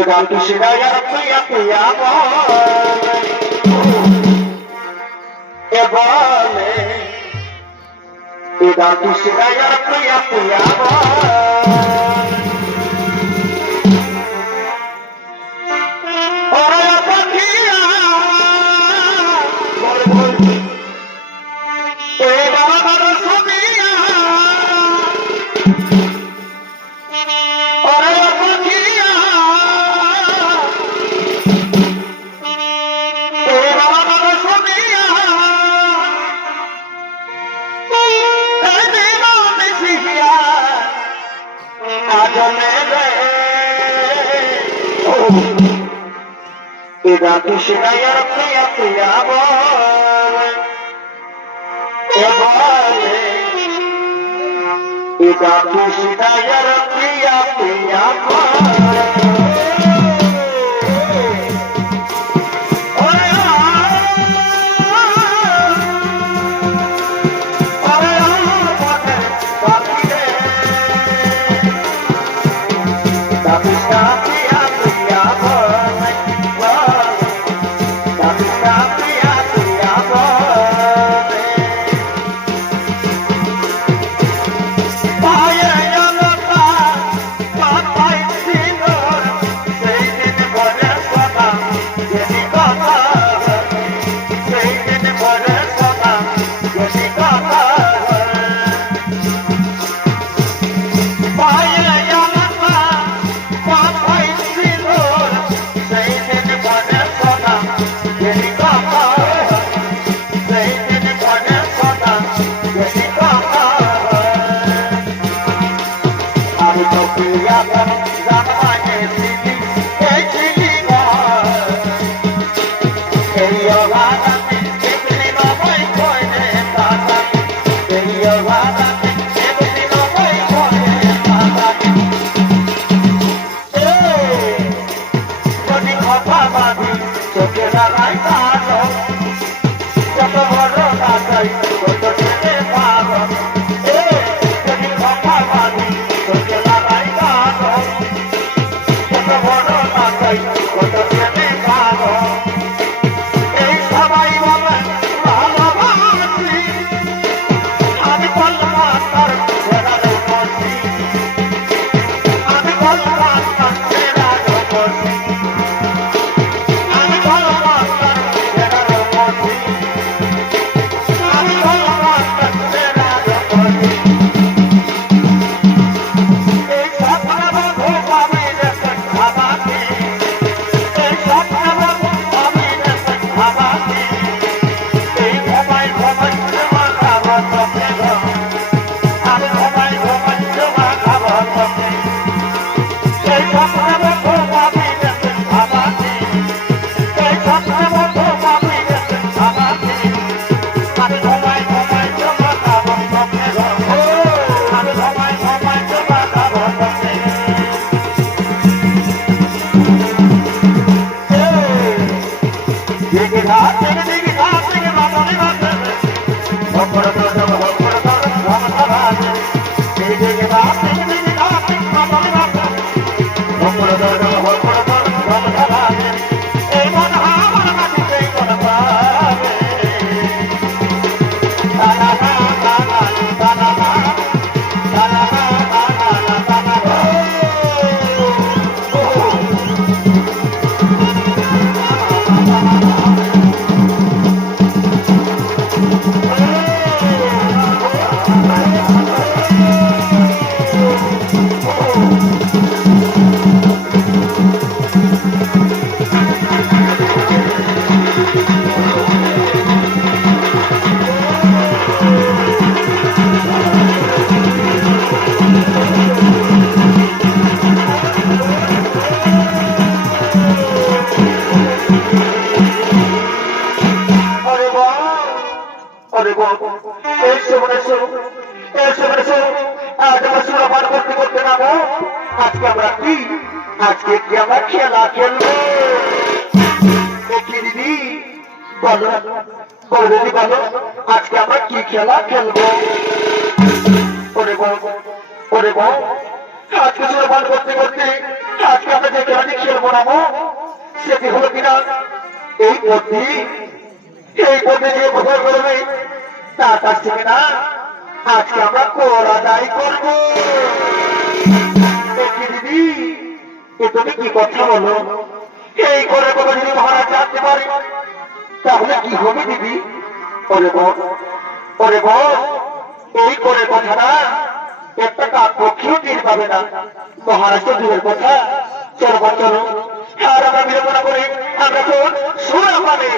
গোরা কৃষ্ণায় প্রিয়া প্রিয়া বলে গোরা কৃষ্ণায় প্রিয়া প্রিয়া বলে إذا تشنا يا ربي يا طيابا إذا تشنا يا ربي يا طيابا জানাব, আজকে আমরা কি? আজকে কি আমরা খেলা খেলব? দিদি, বলো বলো আজকে আমরা কি খেলা খেলব? আজকে করতে করতে, আজকে আমরা যে খেলাটি খেলব না সেটি হলো কিনা? এই বন্ধি এই বন্ধি দিয়ে ভোগ করবে তার কাছ থেকে না, আজকে আমরা কোরা দায়ী করব। কথা বলো এই করে কথা যদি মহারাজ জানতে পারে, তাহলে কি হবে দিদি? ওরে বল এই করে কথা না, একটা কাক পক্ষেও টের পাবে না। মহারাজ তো দূরের কথা। চলো চলো। আর আমরা বিড়ম্বনা করে আমরা তো সুরা পাবে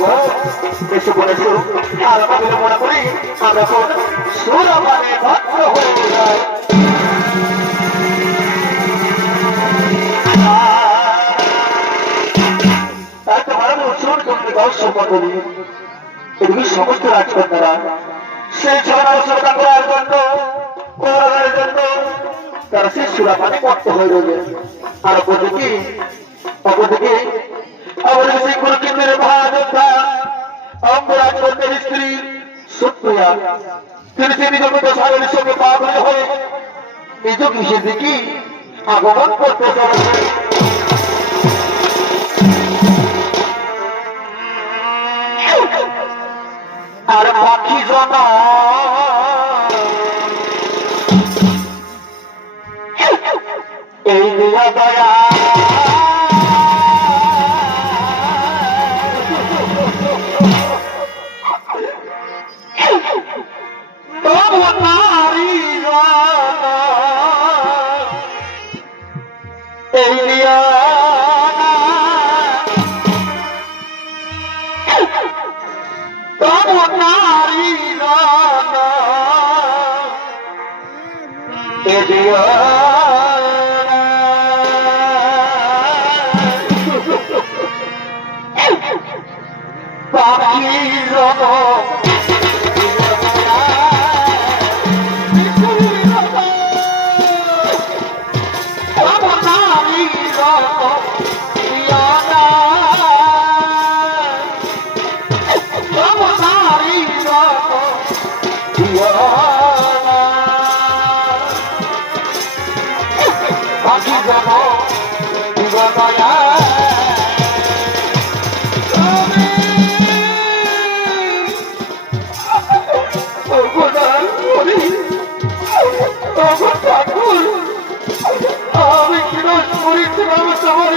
বল এসে বলেছ আর আমাদের মনে করি করতে সমস্ত রাজকন্যারা, সেই ছড়া উৎসবটা করার জন্য তারা সেই সুরাপানে মত্ত হয়ে রইলেন। আর অপরদিকে অপরদিকে আমাদের সেই কুরুকেন্দ্রের মহাযোদ্ধা অঙ্গরাজকন্যের স্ত্রী সুপ্রিয়া। আর পাখি জন তবু নিয়া তবু জন এদিয়া পাখি আমি কিনা করেছিলাম তোমার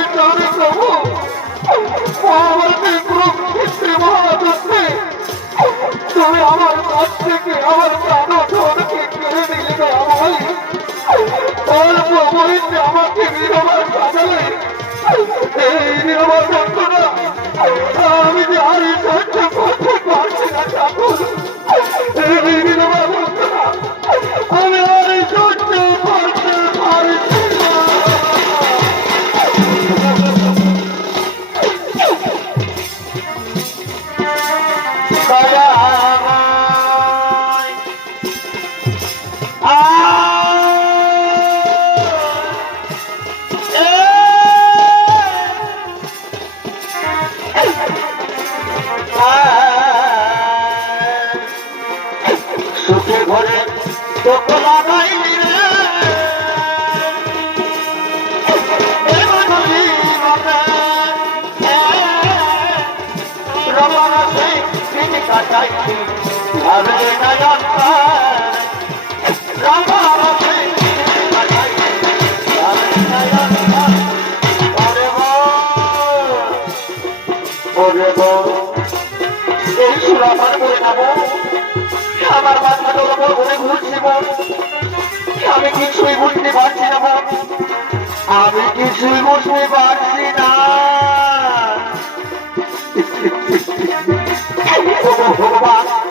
তুমি আমার কাছ থেকে আমার প্রাণকে কেড়ে নিলে না আমায় অল্প বয়সে আমাকে আমি সুরাপান করে নেব আমার মাথাটা ওপর ঘুরে ঘুরছি বোন আমি কিছুই বুঝতে পারছি না। বোন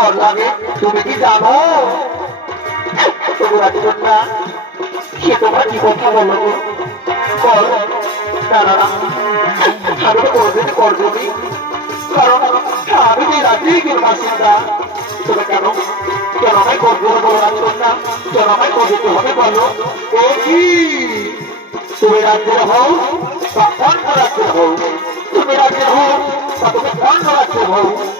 কর লাগে তুমি কি জানো তবু রাজকন্যা সে তোমার কি কথা বলো? কর না না না আমি তো করবে করবি কারণ আমি যে রাজ্যের বাসিন্দা তবে কেন? আমায় করব কেন আমায় করতে হবে বলো? ও কি? তুমি রাজ্যের হও বা অন্য রাজ্যের হও? তুমি রাজ্যের হও বা তুমি রাজ্যের হও?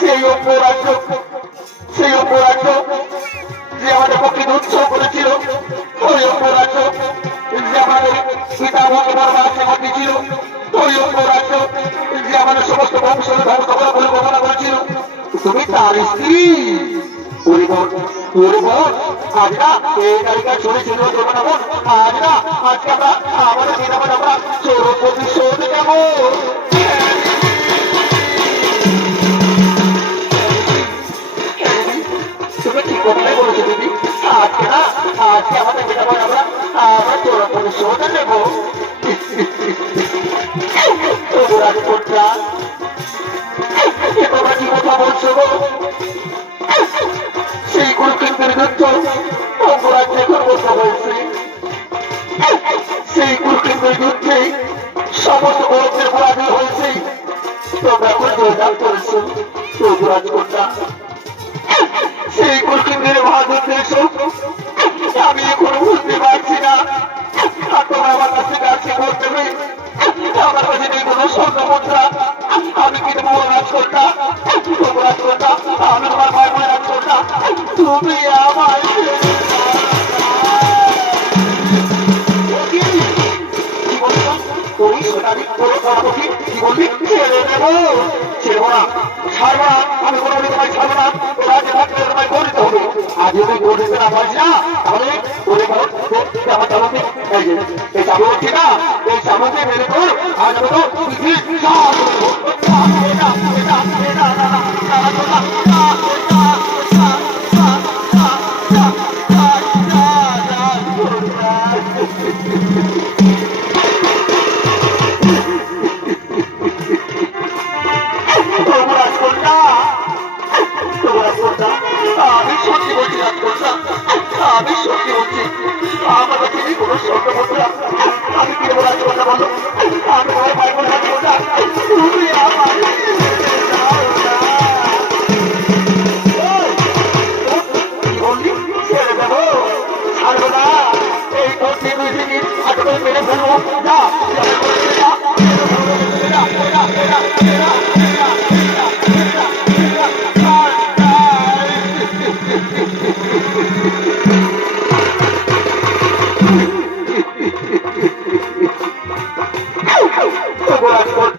সেই অপরাজ্য সেই অপরাজ্য যে আমাদের পক্ষে উৎসব করেছিল ওই অপরাজ্য যে আমাদের পিতা ভগবান মধ্যে ছিল ওই অপরাজ্য যে আমাদের সমস্ত বংশ ধ্বংস করা বলে ঘোষণা করেছিল, তুমি তার স্ত্রী না এই তালিকা চলে ছিল আজ না আজকে আমরা আমাদের আমরা চোর প্রতিশোধ নেব। করবে বলেছে দিদি আজকে না আজকে আমাদের বিনাময় আমরা আমরা তোর পরিশ্রমটা নেব। তোর আগে কোনটা বাবা কি কথা বলছো গো? আমি কোনো বিনিময় ছাড়বো না ওরা যে থাকবে তোমায় করতে হবে না পারছি না তাহলে ঠিক না এই চামকে মেরে আজ তো